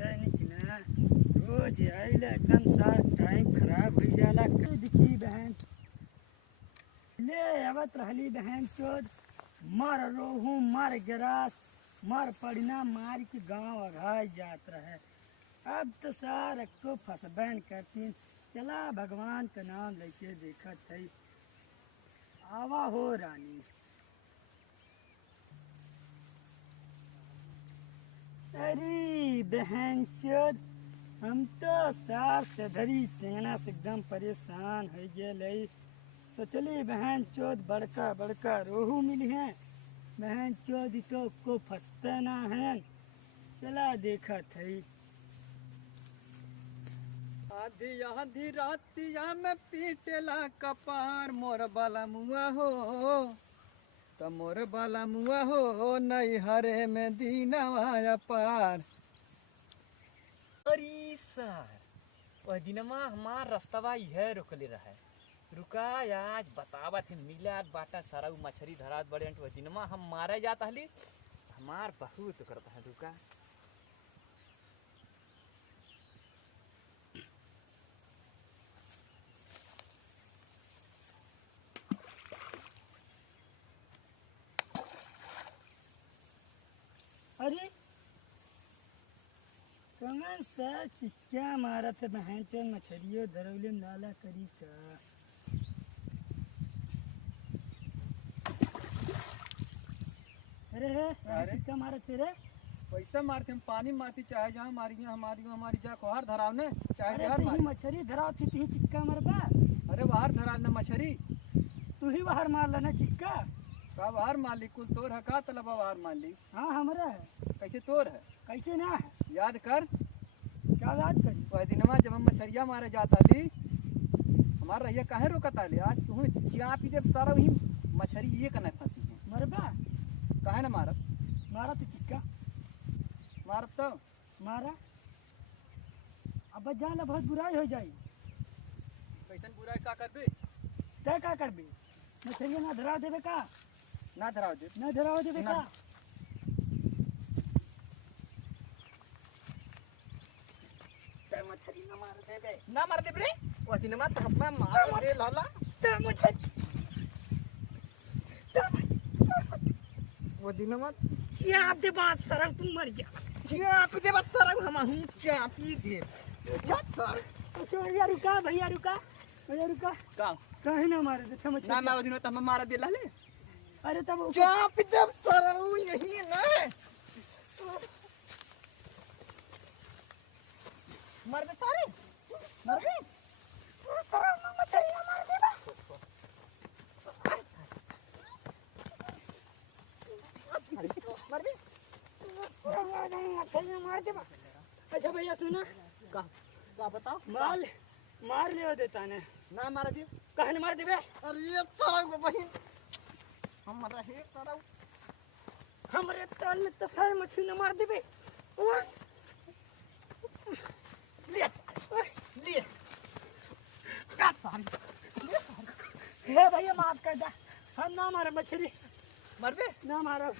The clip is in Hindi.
फंसे नहीं कि ना रोज आइले एकदम सार टाइम खराब हो जाला कई दिखी बहन ले आवत रहली बहन चोद मर रोहू मर गिरास मर पड़ना मार के गांव अघाय जात रहे। अब तो सार को फंसबैन करतीन। चला भगवान का नाम लेके देखत है आवा हो रानी। अरे बहन चोद हम तो सार से धरी टेंगना से एकदम परेशान हो गए। तो चली बहन चोद बड़का बड़का रोहू मिली है बहन चोद तो को फंसते ना है। चला देखत है आधी आधी रातिया में पीटेला कपार मोर बाला मुआ हो तो मोर बाला मुआ हो नहीं हरे में दीनवा पार। अरे सर वह दिनमा हमार रास्तवा यह रोकले रहा। रुका आज बतावत है मिला बाटा सारा मछली धरात बड़े वह दिनमा हम मारे जाता हली हमार बहुत करता है। रुका अरे कमन सा चिक्का मारा थे बहन चल मछलियों धरौले में लाला करी का। अरे चिक्का मारा थे रे पैसा मारते हम पानी मारती चाहे जहाँ मारी हमारी जा कोहर धराव ने चाहे अरे जहर तू ही मारी। मछली धराव थी तू चिक्का मरबा। अरे बाहर धरा न मछरी तू ही बाहर मार लेना चिक्का। का बाहर मार ली कुल तोर है का तलबा बाहर मार ली। हाँ हमारा है कैसे तोर है कैसे ना है याद कर। क्या याद करी वह दिनमा जब हम मछरिया मारे जाता ली हमारा रैया काहे रोकता ले। आज तुम्हें चापी दे सारा वही मछरी ये कने फंसी है। मरबा काहे ना मारत मारा तू चिक्का मारत तो मारा अब जान बहुत बुराई हो जाई। कैसन बुराई का करबे तय का करबे मछलिया ना धरा देवे का ना धराव दे ना धराव देवे ना। का। तय मछली ना मार देवे ना मार दे रे वह दिनमा तो हम मार दे लाला। तय मछली वो दिनमा चाप दे बात सरल तुम मर जा। चाप दे बस सारा हम चापी दे जा सारा। भैया रुका भैया रुका भैया रुका का कहीं ना मारे दे मछली ना ना वो दिनमा तो हम मार दे लाले। अरे तब चाप दे सारा यही ना मर बे सारे मर बे सारा मछली ना मार देवा मर बे मछली ना मार देवा। अच्छा भैया सुना का का बताओ माल मार ले देता ने ना मार दे। कहने मार देवे। अरे ये सारा बहन हम रहे करो हमरे ताल में तो सारे मछली न मार देवे। ले ले का सारी हे भैया माफ कर दा हम ना मारे मछली मर बे ना मारो।